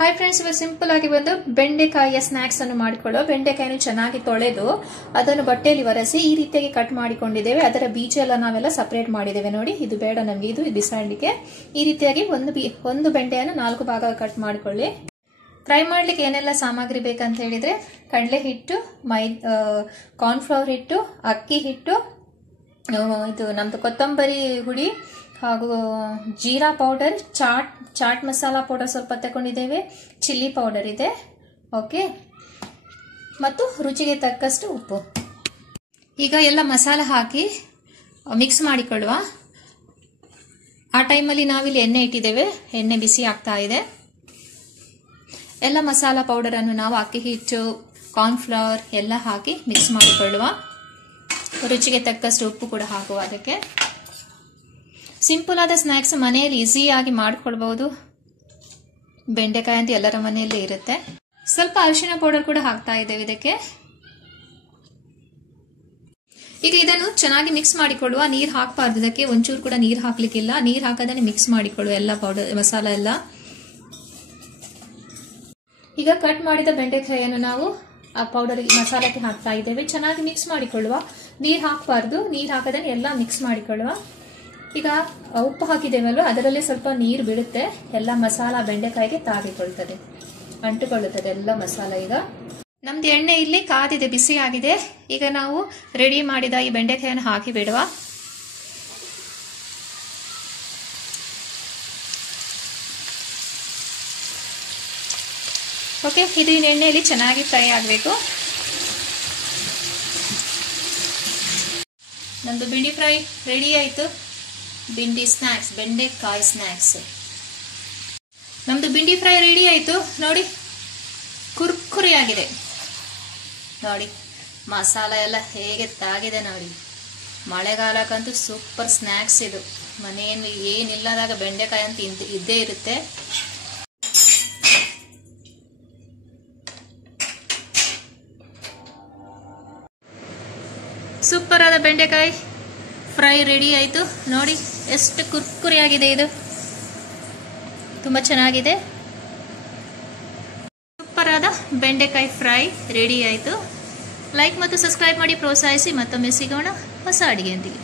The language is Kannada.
ಹಾಯ್ ಫ್ರೆಂಡ್ಸ್, ಇವಾಗ ಸಿಂಪಲ್ ಆಗಿ ಒಂದು ಬೆಂಡೆಕಾಯಿಯ ಸ್ನಾಕ್ಸ್ ಅನ್ನು ಮಾಡಿಕೊಳ್ಳೋ. ಬೆಂಡೆಕಾಯಿನ ಚೆನ್ನಾಗಿ ತೊಳೆದು ಅದನ್ನು ಬಟ್ಟೆಯಲ್ಲಿ ಒರೆಸಿ ಈ ರೀತಿಯಾಗಿ ಕಟ್ ಮಾಡಿಕೊಂಡಿದ್ದೇವೆ. ಅದರ ಬೀಜ ಎಲ್ಲ ನಾವೆಲ್ಲ ಸಪರೇಟ್ ಮಾಡಿದ್ದೇವೆ. ನೋಡಿ, ಇದು ಬೇಡ ನಮಗೆ, ಇದು ಬಿಸಾಡಲಿಕ್ಕೆ. ಈ ರೀತಿಯಾಗಿ ಒಂದು ಬೆಂಡೆಯನ್ನು 4 ಭಾಗ ಕಟ್ ಮಾಡಿಕೊಳ್ಳಿ. ಫ್ರೈ ಮಾಡ್ಲಿಕ್ಕೆ ಏನೆಲ್ಲ ಸಾಮಗ್ರಿ ಬೇಕಂತ ಹೇಳಿದ್ರೆ, ಕಡಲೆ ಹಿಟ್ಟು, ಕಾರ್ನ್ಫ್ಲವರ್ ಹಿಟ್ಟು, ಅಕ್ಕಿ ಹಿಟ್ಟು, ಇದು ನಮ್ದು ಕೊತ್ತಂಬರಿ ಹುಡಿ ಹಾಗೂ ಜೀರಾ ಪೌಡರ್, ಚಾಟ್ ಮಸಾಲಾ ಪೌಡರ್ ಸ್ವಲ್ಪ ತಗೊಂಡಿದ್ದೇವೆ, ಚಿಲ್ಲಿ ಪೌಡರ್ ಇದೆ, ಓಕೆ, ಮತ್ತು ರುಚಿಗೆ ತಕ್ಕಷ್ಟು ಉಪ್ಪು. ಈಗ ಎಲ್ಲ ಮಸಾಲ ಹಾಕಿ ಮಿಕ್ಸ್ ಮಾಡಿಕೊಳ್ಳುವ. ಆ ಟೈಮಲ್ಲಿ ನಾವಿಲ್ಲಿ ಎಣ್ಣೆ ಇಟ್ಟಿದ್ದೇವೆ, ಎಣ್ಣೆ ಬಿಸಿ ಆಗ್ತಾ ಇದೆ. ಎಲ್ಲ ಮಸಾಲಾ ಪೌಡರ್ ಅನ್ನು ನಾವು ಅಕ್ಕಿ ಹಿಟ್ಟು, ಕಾರ್ನ್ಫ್ಲವರ್ ಎಲ್ಲ ಹಾಕಿ ಮಿಕ್ಸ್ ಮಾಡಿಕೊಳ್ಳುವ. ರುಚಿಗೆ ತಕ್ಕಷ್ಟು ಉಪ್ಪು ಕೂಡ ಹಾಕುವ. ಅದಕ್ಕೆ ಸಿಂಪಲ್ ಆದ ಸ್ನಾಕ್ಸ್ ಮನೆಯಲ್ಲಿ ಈಸಿಯಾಗಿ ಮಾಡ್ಕೊಳ್ಬಹುದು. ಬೆಂಡೆಕಾಯಿ ಅಂತ ಎಲ್ಲರ ಮನೆಯಲ್ಲೇ ಇರುತ್ತೆ. ಸ್ವಲ್ಪ ಅರಿಶಿನ ಪೌಡರ್ ಕೂಡ ಹಾಕ್ತಾ ಇದ್ದೇವೆ ಇದಕ್ಕೆ. ಈಗ ಇದನ್ನು ಚೆನ್ನಾಗಿ ಮಿಕ್ಸ್ ಮಾಡಿಕೊಳ್ಳುವ. ನೀರು ಹಾಕಬಾರ್ದು, ಇದಕ್ಕೆ ಒಂಚೂರು ಕೂಡ ನೀರು ಹಾಕ್ಲಿಕ್ಕಿಲ್ಲ. ನೀರು ಹಾಕದೇ ಮಿಕ್ಸ್ ಮಾಡಿಕೊಳ್ಳುವ ಎಲ್ಲ ಪೌಡರ್ ಮಸಾಲ ಎಲ್ಲ. ಈಗ ಕಟ್ ಮಾಡಿದ ಬೆಂಡೆಕಾಯಿಯನ್ನು ನಾವು ಆ ಪೌಡರ್ ಮಸಾಲಕ್ಕೆ ಹಾಕ್ತಾ ಇದ್ದೇವೆ. ಚೆನ್ನಾಗಿ ಮಿಕ್ಸ್ ಮಾಡಿಕೊಳ್ಳುವ. ನೀರು ಹಾಕಬಾರ್ದು, ನೀರು ಹಾಕದೇ ಎಲ್ಲ ಮಿಕ್ಸ್ ಮಾಡಿಕೊಳ್ಳುವ. ಈಗ ಉಪ್ಪು ಹಾಕಿದ್ದೇವಲ್ವ, ಅದರಲ್ಲೇ ಸ್ವಲ್ಪ ನೀರು ಬಿಡುತ್ತೆ. ಎಲ್ಲ ಮಸಾಲ ಬೆಂಡೆಕಾಯಿಗೆ ತಾಗಿಕೊಳ್ತದೆ, ಅಂಟುಕೊಳ್ಳುತ್ತದೆ ಎಲ್ಲ ಮಸಾಲ. ಈಗ ನಮ್ದು ಎಣ್ಣೆ ಇಲ್ಲಿ ಕಾದಿದೆ, ಬಿಸಿ ಆಗಿದೆ. ಈಗ ನಾವು ರೆಡಿ ಮಾಡಿದ ಈ ಬೆಂಡೆಕಾಯನ್ನು ಹಾಕಿ ಬಿಡುವ. ಓಕೆ, ಇದು ಎಣ್ಣೆಯಲ್ಲಿ ಚೆನ್ನಾಗಿ ಫ್ರೈ ಆಗಬೇಕು. ನಮ್ದು ಬೆಂಡಿ ಫ್ರೈ ರೆಡಿ ಆಯಿತು. ಬೆಂಡಿ ಸ್ನ್ಯಾಕ್ಸ್, ಬೆಂಡೆಕಾಯಿ ಸ್ನ್ಯಾಕ್ಸ್. ನಮ್ದು ಬೆಂಡಿ ಫ್ರೈ ರೆಡಿ ಆಯಿತು. ನೋಡಿ, ಕುರ್ಕುರಿಯಾಗಿದೆ. ನೋಡಿ, ಮಸಾಲ ಎಲ್ಲ ಹೇಗೆ ತಾಗಿದೆ ನೋಡಿ. ಮಳೆಗಾಲಕ್ಕಂತೂ ಸೂಪರ್ ಸ್ನ್ಯಾಕ್ಸ್ ಇದು. ಮನೆಯಲ್ಲಿ ಏನಿಲ್ಲದಾಗ ಬೆಂಡೆಕಾಯಿ ಅಂತ ಇದ್ದೇ ಇರುತ್ತೆ. ಸೂಪರ್ ಆದ ಬೆಂಡೆಕಾಯಿ ಫ್ರೈ ರೆಡಿ ಆಯಿತು. ನೋಡಿ ಎಷ್ಟು ಕುರ್ಕುರಿಯಾಗಿದೆ. ಇದು ತುಂಬ ಚೆನ್ನಾಗಿದೆ. ಸೂಪರ್ ಆದ ಬೆಂಡೆಕಾಯಿ ಫ್ರೈ ರೆಡಿ ಆಯಿತು. ಲೈಕ್ ಮತ್ತು ಸಬ್ಸ್ಕ್ರೈಬ್ ಮಾಡಿ ಪ್ರೋತ್ಸಾಹಿಸಿ. ಮತ್ತೊಮ್ಮೆ ಸಿಗೋಣ ಹೊಸ ಅಡಿಗೆಯೊಂದಿಗೆ.